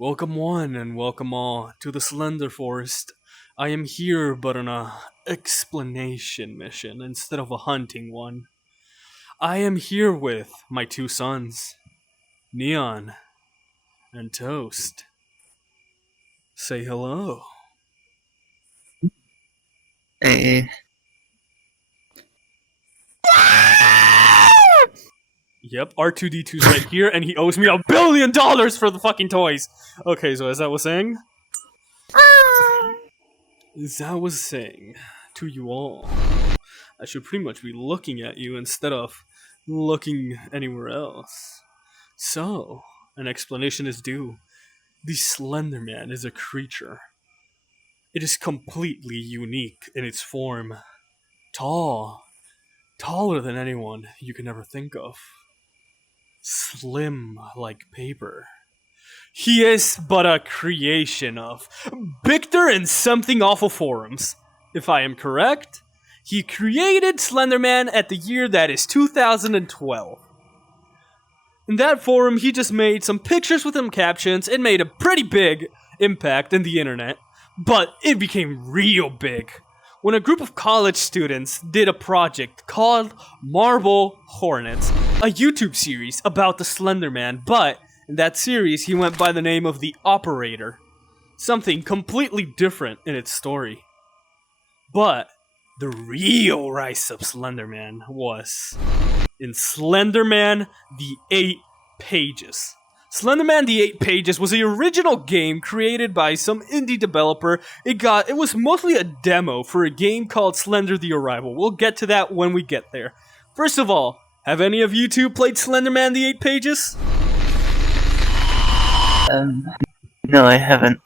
Welcome one and welcome all to the Slender Forest. I am here but on a explanation mission instead of a hunting one. I am here with my two sons, Neon and Toast. Say hello. Hey, Yep, R2D2's right here and he owes me $1 billion for the fucking toys. Okay, so as I was saying, to you all, I should pretty much be looking at you instead of looking anywhere else. So, an explanation is due. The Slender Man is a creature. It is completely unique in its form. Tall. Taller than anyone you can ever think of. Slim like paper. He is but a creation of Victor and Something Awful forums. If I am correct, he created Slenderman at the year that is 2012. In that forum, he just made some pictures with some captions. It made a pretty big impact in the internet, but it became real big when a group of college students did a project called Marble Hornets, a YouTube series about the Slender Man, but in that series, he went by the name of the Operator, something completely different in its story. But the real rise of Slenderman was in Slenderman the 8 Pages. Slenderman the 8 Pages was the original game created by some indie developer. It was mostly a demo for a game called Slender the Arrival. We'll get to that when we get there. First of all, have any of you two played Slenderman the 8 Pages? um, no, I haven't.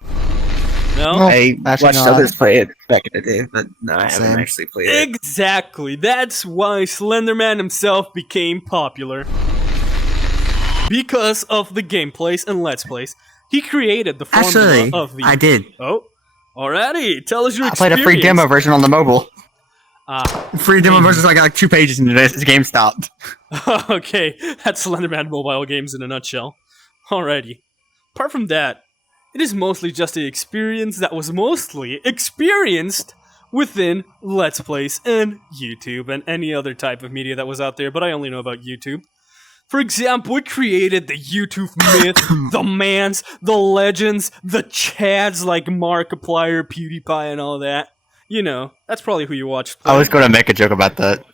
No? I actually watched not. others play it back in the day, but no, I Same. haven't actually played it. Exactly. That's why Slenderman himself became popular. Because of the gameplays and Let's Plays. He created the formula Actually, of the... I did. Oh, alrighty. Tell us your I experience. played a free demo version on the mobile. Ah, Free demo version, so I got like 2 pages and the game stopped. okay. That's Slenderman mobile games in a nutshell. Alrighty. Apart from that, it is mostly just the experience that was mostly experienced within Let's Plays and YouTube and any other type of media that was out there, but I only know about YouTube. For example, it created the YouTube myth, the mans, the legends, the chads like Markiplier, PewDiePie, and all that. You know, that's probably who you watched. I was going to make a joke about that.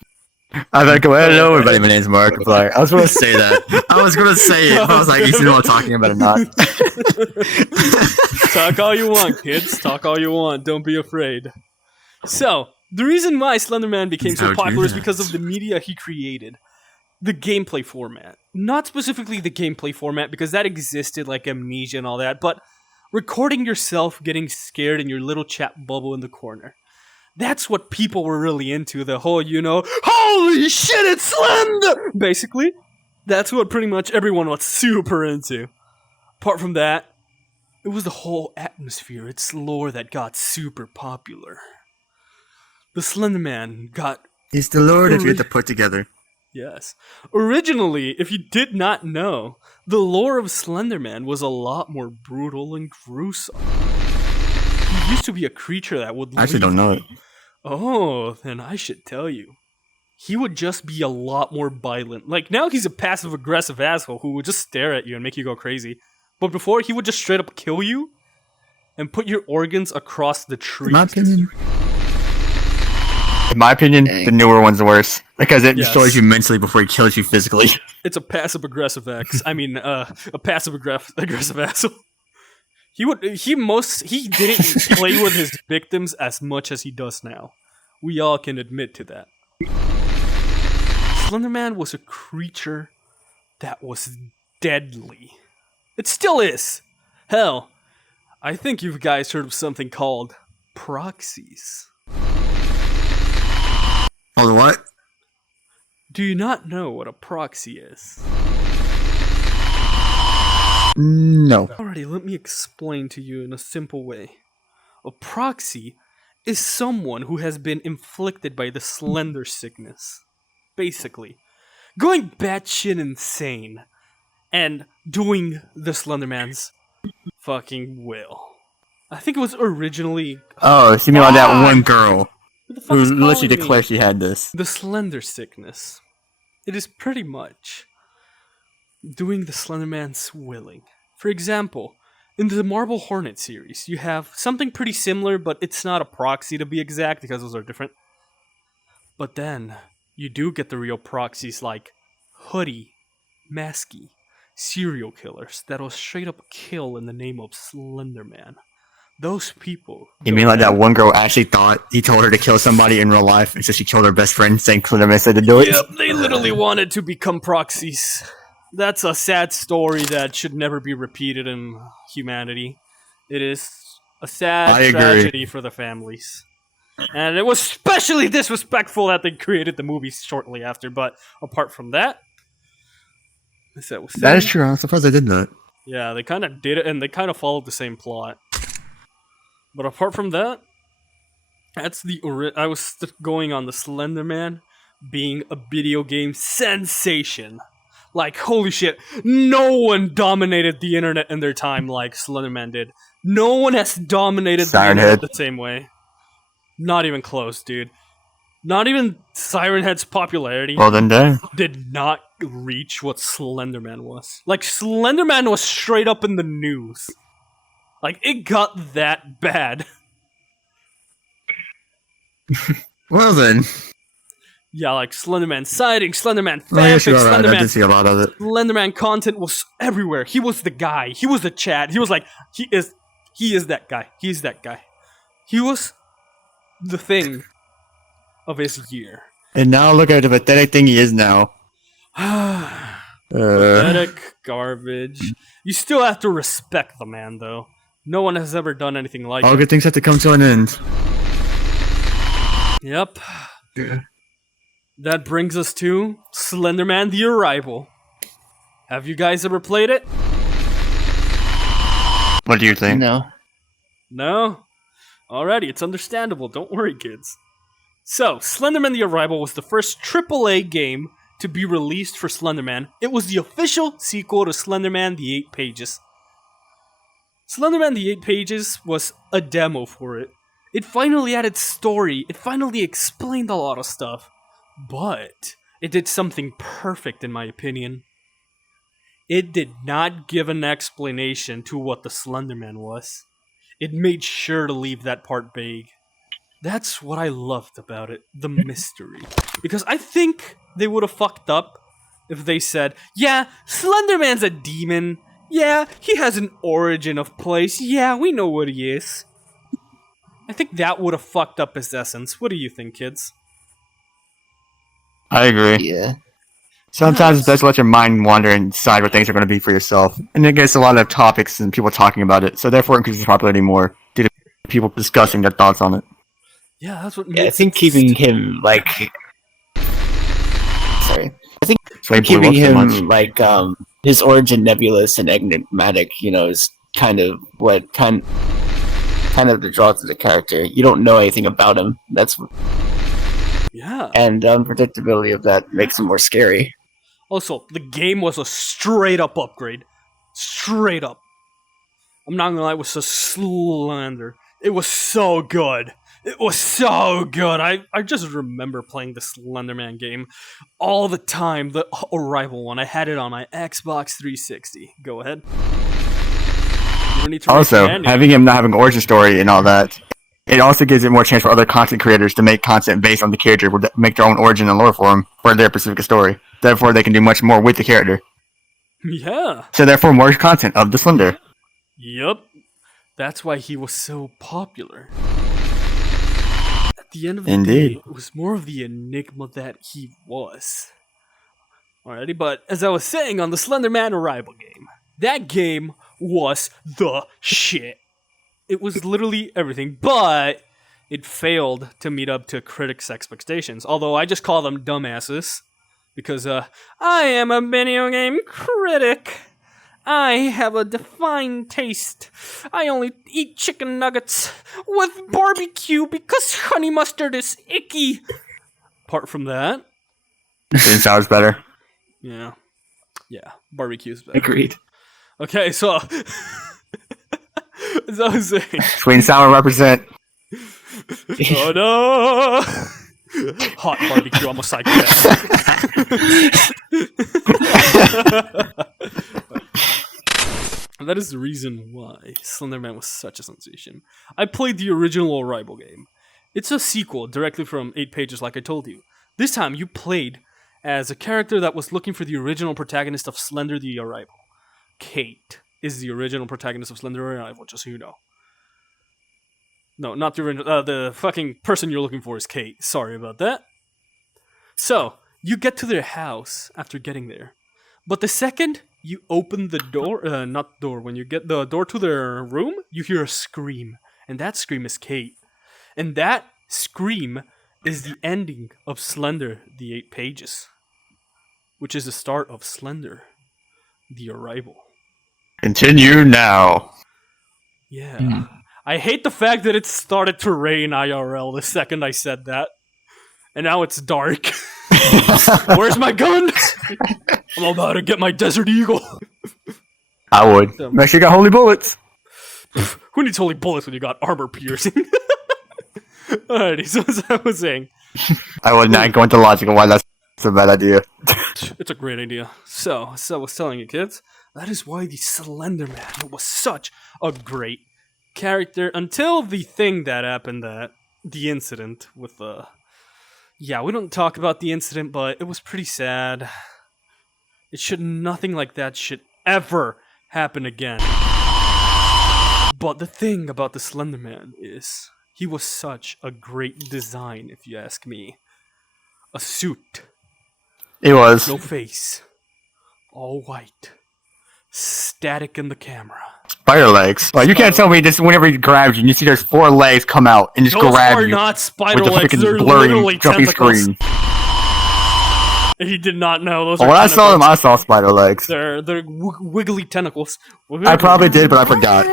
I was like, well, hello everybody, my name's Markiplier. I was going to say that. I was going to say it, but I was like, you see what I'm talking about or not? Talk all you want, kids. Talk all you want. Don't be afraid. So, the reason why Slenderman became so Don't do popular is that. because of the media he created. The gameplay format. Not specifically the gameplay format, because that existed like Amnesia and all that, but recording yourself getting scared in your little chat bubble in the corner. That's what people were really into. The whole, holy shit, it's Slender! Basically, that's what pretty much everyone was super into. Apart from that, it was the whole atmosphere, its lore that got super popular. The Slender Man got... It's the Lord if you had to put together. Yes. Originally, if you did not know, the lore of Slenderman was a lot more brutal and gruesome. He used to be a creature that would I actually don't know it. Oh, then I should tell you. He would just be a lot more violent. Like, now he's a passive-aggressive asshole who would just stare at you and make you go crazy. But before, he would just straight up kill you and put your organs across the trees. In my opinion, the newer one's worse. Because it Yes. destroys you mentally before it kills you physically. It's a passive-aggressive a passive-aggressive asshole. He didn't play with his victims as much as he does now. We all can admit to that. Slenderman was a creature that was deadly. It still is. Hell, I think you guys heard of something called proxies. Hold on, what? Do you not know what a proxy is? No. Alrighty, let me explain to you in a simple way. A proxy is someone who has been inflicted by the Slender sickness. Basically, going batshit insane and doing the Slenderman's fucking will. I think it was originally Oh, so you mean like that one girl who the fuck who is literally calling declared me? she had this? The Slender sickness. It is pretty much doing the Slender Man's willing. For example, in the Marble Hornet series, you have something pretty similar, but it's not a proxy to be exact because those are different. But then you do get the real proxies like Hoodie, Masky, serial killers that'll straight up kill in the name of Slender Man. Those people. You mean like that one girl actually thought he told her to kill somebody in real life, and so she killed her best friend, saying Slenderman said to do it? Yep, they literally wanted to become proxies. That's a sad story that should never be repeated in humanity. It is a sad I agree. tragedy for the families. And it was especially disrespectful that they created the movies shortly after, but apart from that, That is true. I'm surprised I did that. Yeah, they kind of did it, and they kind of followed the same plot. But apart from that, that's I was going on the Slender Man being a video game sensation. Like, holy shit, no one dominated the internet in their time like Slender Man did. No one has dominated the Siren internet Head. the same way. Not even close, dude. Not even Siren Head's popularity Well, then, dang. did not reach what Slender Man was. Like, Slender Man was straight up in the news. Like, it got that bad. Well, then. Yeah, like Slenderman sighting, Slenderman Oh, yeah, fanfic, sure, right. I did Slenderman. see a lot of it. Slenderman content was everywhere. He was the guy. He was the Chad. He was like, he is that guy. He's that guy. He was the thing of his year. And now look at the pathetic thing he is now. Pathetic garbage. You still have to respect the man, though. No one has ever done anything like All it. good things have to come to an end. Yep. Yeah. That brings us to Slenderman: The Arrival. Have you guys ever played it? What do you think? No. No? Alrighty, it's understandable. Don't worry, kids. So, Slenderman: The Arrival was the first AAA game to be released for Slenderman. It was the official sequel to Slenderman: The 8 Pages. Slenderman: The 8 Pages was a demo for it. It finally added story. It finally explained a lot of stuff. But it did something perfect, in my opinion. It did not give an explanation to what the Slenderman was. It made sure to leave that part vague. That's what I loved about it, the mystery. Because I think they would have fucked up if they said, yeah, Slenderman's a demon. Yeah, he has an origin of place. Yeah, we know what he is. I think that would have fucked up his essence. What do you think, kids? I agree. Yeah. Sometimes it's best to let your mind wander and decide what things are going to be for yourself. And it gets a lot of topics and people talking about it, so therefore it increases popularity more due to people discussing their thoughts on it. Yeah, that's what Yeah, I makes think it keeping him like. Sorry. I think So he blew keeping up so much. him like his origin nebulous and enigmatic, is kind of what kind of the draw to the character. You don't know anything about him. Yeah. And the unpredictability of that makes him more scary. Also, the game was a straight up upgrade. Straight up. I'm not gonna lie, it was a Slender. It was so good. It was so good. I just remember playing the Slenderman game all the time. The Arrival one. I had it on my Xbox 360. Go ahead. You don't need to raise Also, your hand yet. having him not having an origin story and all that, it also gives it more chance for other content creators to make content based on the character, make their own origin and lore for him, for their specific story. Therefore, they can do much more with the character. Yeah. So therefore, more content of the Slender. Yup. That's why he was so popular. At the end of the Indeed. day, it was more of the enigma that he was. Alrighty, but as I was saying on the Slenderman Arrival game, that game was the shit. It was literally everything, but it failed to meet up to critics' expectations. Although I just call them dumbasses, because I am a video game critic. I have a defined taste. I only eat chicken nuggets with barbecue because honey mustard is icky. Apart from that, Then sours better. yeah, barbecue's better. Agreed. Okay, so As I was saying. Sweet and sour represent. Oh no! Hot barbecue, I'm a psychopath. That is the reason why Slender Man was such a sensation. I played the original Arrival game. It's a sequel directly from 8 Pages, like I told you. This time, you played as a character that was looking for the original protagonist of Slender the Arrival. Kate is the original protagonist of Slender the Arrival, just so you know. No, not the original. The fucking person you're looking for is Kate. Sorry about that. So, you get to their house after getting there. But the second you open the door, not door, when you get the door to their room, you hear a scream. And that scream is Kate. And that scream is the ending of Slender, the 8 Pages. Which is the start of Slender, the Arrival. Continue now. Yeah. I hate the fact that it started to rain IRL the second I said that. And now it's dark. Where's my gun? I'm about to get my Desert Eagle. I would. Make sure you got holy bullets. Who needs holy bullets when you got armor piercing? Alrighty, so as I was saying. I would not go into logic on why that's a bad idea. It's a great idea. So I was telling you kids, that is why the Slender Man was such a great character until the thing that happened, the incident with the... Yeah, we don't talk about the incident, but it was pretty sad. Nothing like that should ever happen again. But the thing about the Slender Man is, he was such a great design, if you ask me. A suit. It was. No face. All white. Static in the camera. Spider legs. Well, you can't tell me just whenever he grabs you, and you see there's 4 legs come out and just Those grab are you not spider with the legs, freaking they're blurry literally jumping tentacles. screen. He did not know those When are I saw them, tentacles. I saw spider legs. They're wiggly tentacles. I probably did, but I forgot.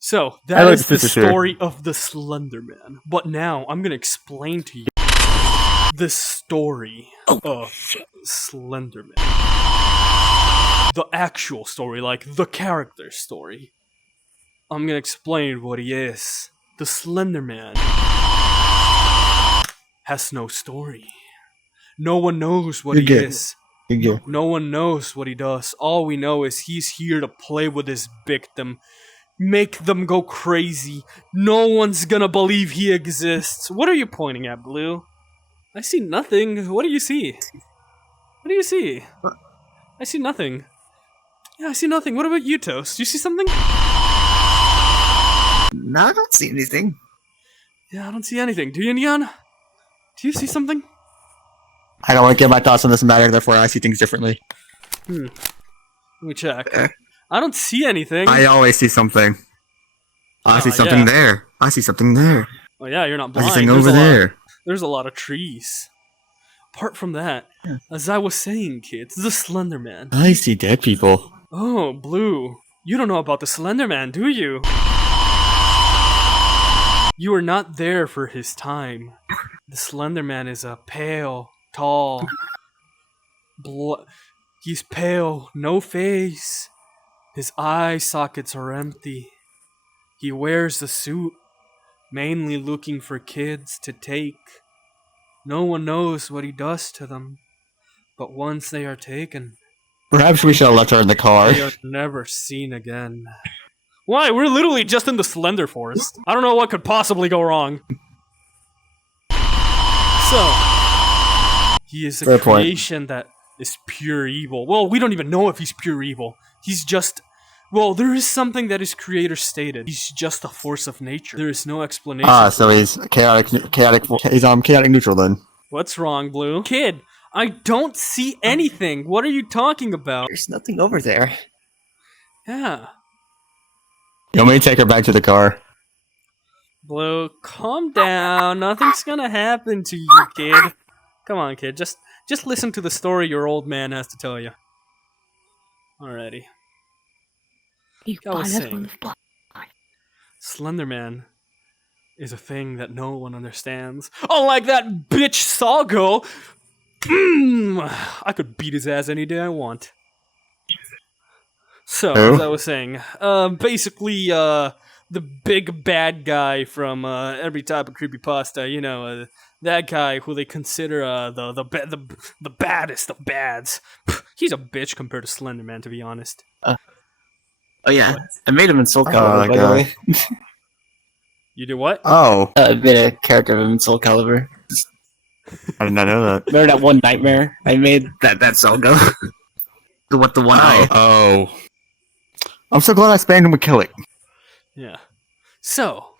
So, I that like is the the sisters here. story of the Slender Man. But now, I'm going to explain to you the story of Slender Man. The actual story, like the character story. I'm going to explain what he is. The Slender Man has no story. No one knows what he is. No one knows what he does. All we know is he's here to play with his victim. Make them go crazy. No one's gonna believe he exists. What are you pointing at, Blue? I see nothing. What do you see? What do you see? I see nothing. Yeah, I see nothing. What about you, Toast? Do you see something? No, I don't see anything. Yeah, I don't see anything. Do you, Neon? Do you see something? I don't want to give my thoughts on this matter, therefore I see things differently. Let me check. I don't see anything. I always see something. I see something yeah. there. I see something there. Oh yeah, you're not I blind. see something There's over a lot- there. There's a lot of trees. Apart from that, as I was saying, kids, the Slender Man. I see dead people. Oh, Blue, you don't know about the Slender Man, do you? You were not there for his time. The Slender Man is a pale, tall, he's pale, no face. His eye sockets are empty. He wears a suit, mainly looking for kids to take. No one knows what he does to them, but once they are taken, Perhaps we should have left her in the car. they are never seen again. Why? We're literally just in the Slender Forest. I don't know what could possibly go wrong. So, he is a Fair point. creation that is pure evil. Well, we don't even know if he's pure evil. He's just... Well, there is something that his creator stated. He's just a force of nature. There is no explanation. So he's chaotic neutral then. What's wrong, Blue? Kid, I don't see anything. What are you talking about? There's nothing over there. Yeah. You want me to take her back to the car? Blue, calm down. Nothing's gonna happen to you, kid. Come on, kid. Just listen to the story your old man has to tell you. Alrighty. I was saying, Slender Man is a thing that no one understands. Unlike that bitch Salgo! I could beat his ass any day I want. So, Who? as I was saying, basically, the big bad guy from every type of creepypasta, that guy who they consider the baddest of bads. He's a bitch compared to Slender Man, to be honest. Oh yeah, What? I made him in Soul Calibur, like by the way. You do what? Oh, I made a character of him in Soul Calibur. I did not know that. Remember that one nightmare? I made that Solgo. the one eye. Oh. I'm so glad I spammed him with kill it. Yeah. So,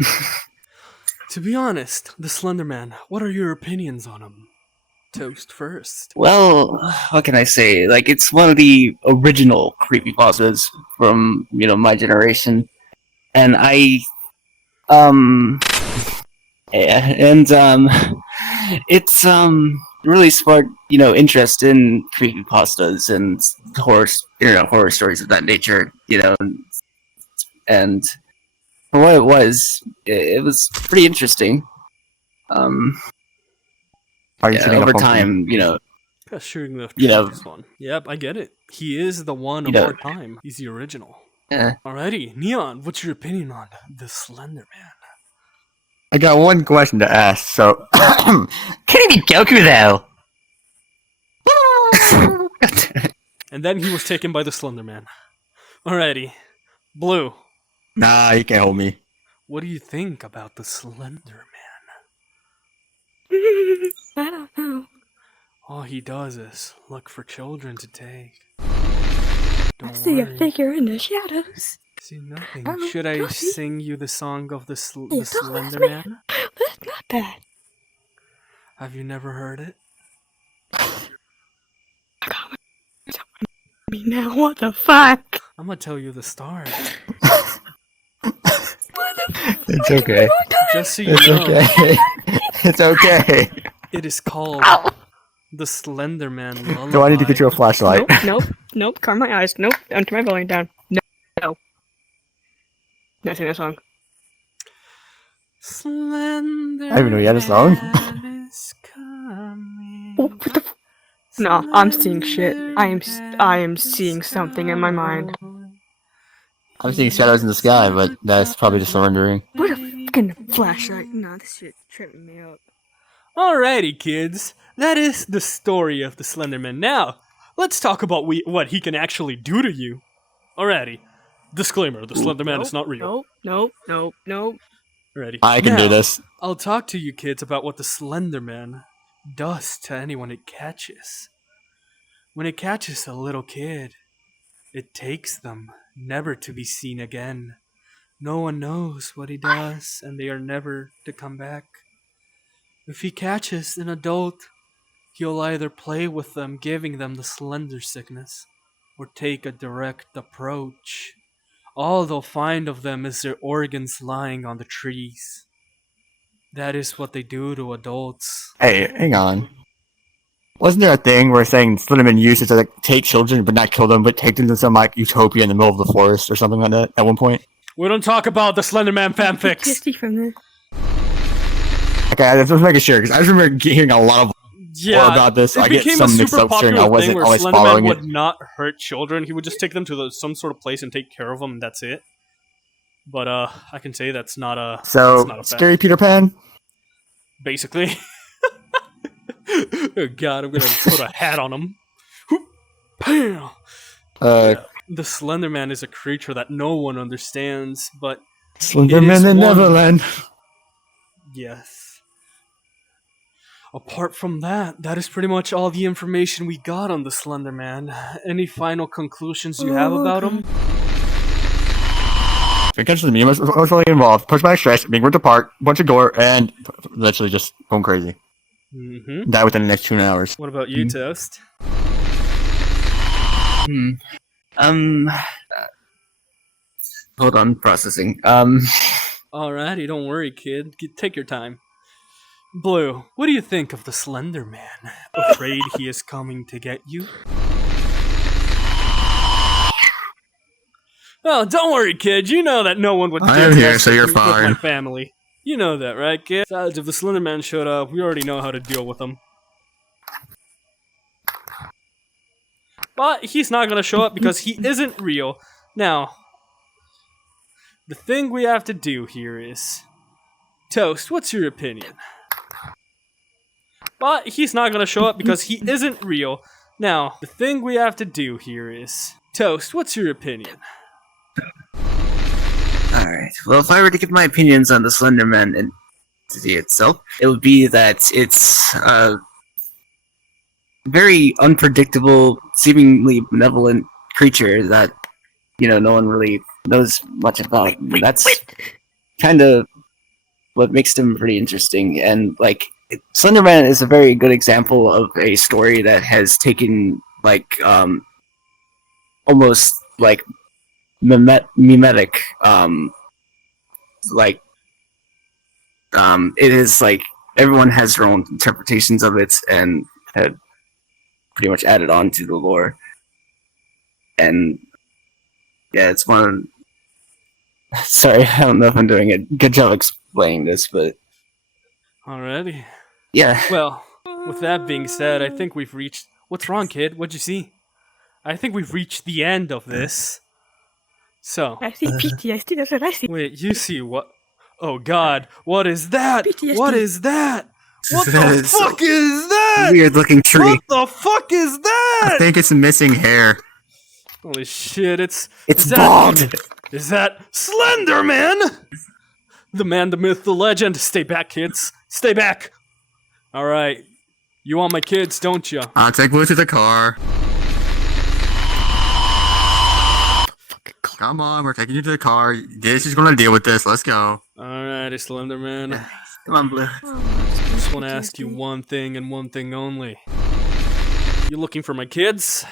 to be honest, the Slender Man, what are your opinions on him? Toast first. Well, what can I say? Like, it's one of the original creepypastas from, my generation. And it's, really sparked, interest in creepypastas and horror stories of that nature, and for what it was pretty interesting. Are you shooting Over up on time, Shooting the You know- this one. Yep, I get it. He is the one of You know- our time. He's the original. Yeah. Alrighty, Neon, what's your opinion on the Slender Man? I got one question to ask. So, can he be Goku though? And then he was taken by the Slender Man. Alrighty, Blue, Nah, you can't hold me. what do you think about the Slender Man? I don't know. All he does is look for children to take. I Don't see a worry. figure in the shadows. See nothing. Oh, Should I Coffee. sing you the song of the Yeah, don't Slender ask me. Man? That's not bad. Have you never heard it? I got me now. What the fuck? I'm gonna tell you the start. It's okay. Just so you It's know, okay. It's okay. it is called the Slender Man Lullaby. Do I need to get you a flashlight? Nope. Calm my eyes. Nope. Turn my volume down. No. Not sing that song. Slender I even know you had a song. Man is coming. Oh, what the? No, I'm seeing shit. I am seeing something in my mind. I'm seeing shadows in the sky, but that's probably just surrendering. What a fucking flashlight. No, this shit tripping me up. Alrighty, kids. That is the story of the Slender Man. Now, let's talk about what he can actually do to you. Alrighty. Disclaimer, the Slender Man is not real. Nope. Alrighty. I can do Now, this. I'll talk to you kids about what the Slender Man does to anyone it catches. When it catches a little kid, it takes them, never to be seen again. No one knows what he does, and they are never to come back. If he catches an adult, he'll either play with them, giving them the slender sickness, or take a direct approach. All they'll find of them is their organs lying on the trees. That is what they do to adults. Hey, hang on. Wasn't there a thing where saying Slenderman used it to take children but not kill them, but take them to some utopia in the middle of the forest or something like that at one point? We don't talk about the Slender Man fanfics. PTSD from this. Okay, I was making sure because I just remember hearing a lot of Yeah, about this. it I get became some a mixed super up string. popular I wasn't thing where always Slender Man following would it. not hurt children. He would just take them to some sort of place and take care of them, and that's it. But I can say that's not a So, that's not a fact. Scary Peter Pan? Basically. Oh god, I'm gonna put a hat on him. Bam! The Slender Man is a creature that no one understands, but Slenderman is in one- Neverland. yes. Apart from that, that is pretty much all the information we got on the Slender Man. Any final conclusions you have about him? Potentially me, emotionally involved, pushed by stress, being ripped apart, bunch of gore, and literally just going crazy. Mm-hmm. Die within the next 2 hours. What about you, Toast? Hold on, processing. Alrighty, don't worry, kid. Take your time. Blue, what do you think of the Slender Man? Afraid he is coming to get you? Oh, don't worry, kid. You know that no one would I dare am here, mess so with you're me- with my fine. family. You know that, right, kid? Besides, if the Slender Man showed up, we already know how to deal with him. But he's not gonna show up because he isn't real. Now, the thing we have to do here is... Toast, what's your opinion? But he's not gonna show up because he isn't real. Now, the thing we have to do here is... Toast, what's your opinion? Alright, well, if I were to give my opinions on the Slender Man entity itself, it would be that it's a very unpredictable, seemingly benevolent creature that, no one really knows much about. That's kind of what makes him pretty interesting. And, Slender Man is a very good example of a story that has taken, almost, mimetic, it is, everyone has their own interpretations of it, and had pretty much added on to the lore. And, yeah, it's one of... Sorry, I don't know if I'm doing a good job explaining this, but... Alrighty. Yeah. Well, with that being said, I think we've reached... What's wrong, kid? What'd you see? I think we've reached the end of this. So... I see PTSD, that's what I see. Wait, you see what? Oh god, what is that? PTSD. What is that? What the fuck is that? Weird looking tree. What the fuck is that? I think it's missing hair. Holy shit, it's bald! Is that Slender Man? The man, the myth, the legend. Stay back, kids. Stay back. Alright. You want my kids, don't you? I'll take Blue to the car. Come on, we're taking you to the car. This is gonna deal with this. Let's go. Alrighty, Slender Man. Come on, Blue. I just want to ask you one thing and one thing only. You looking for my kids?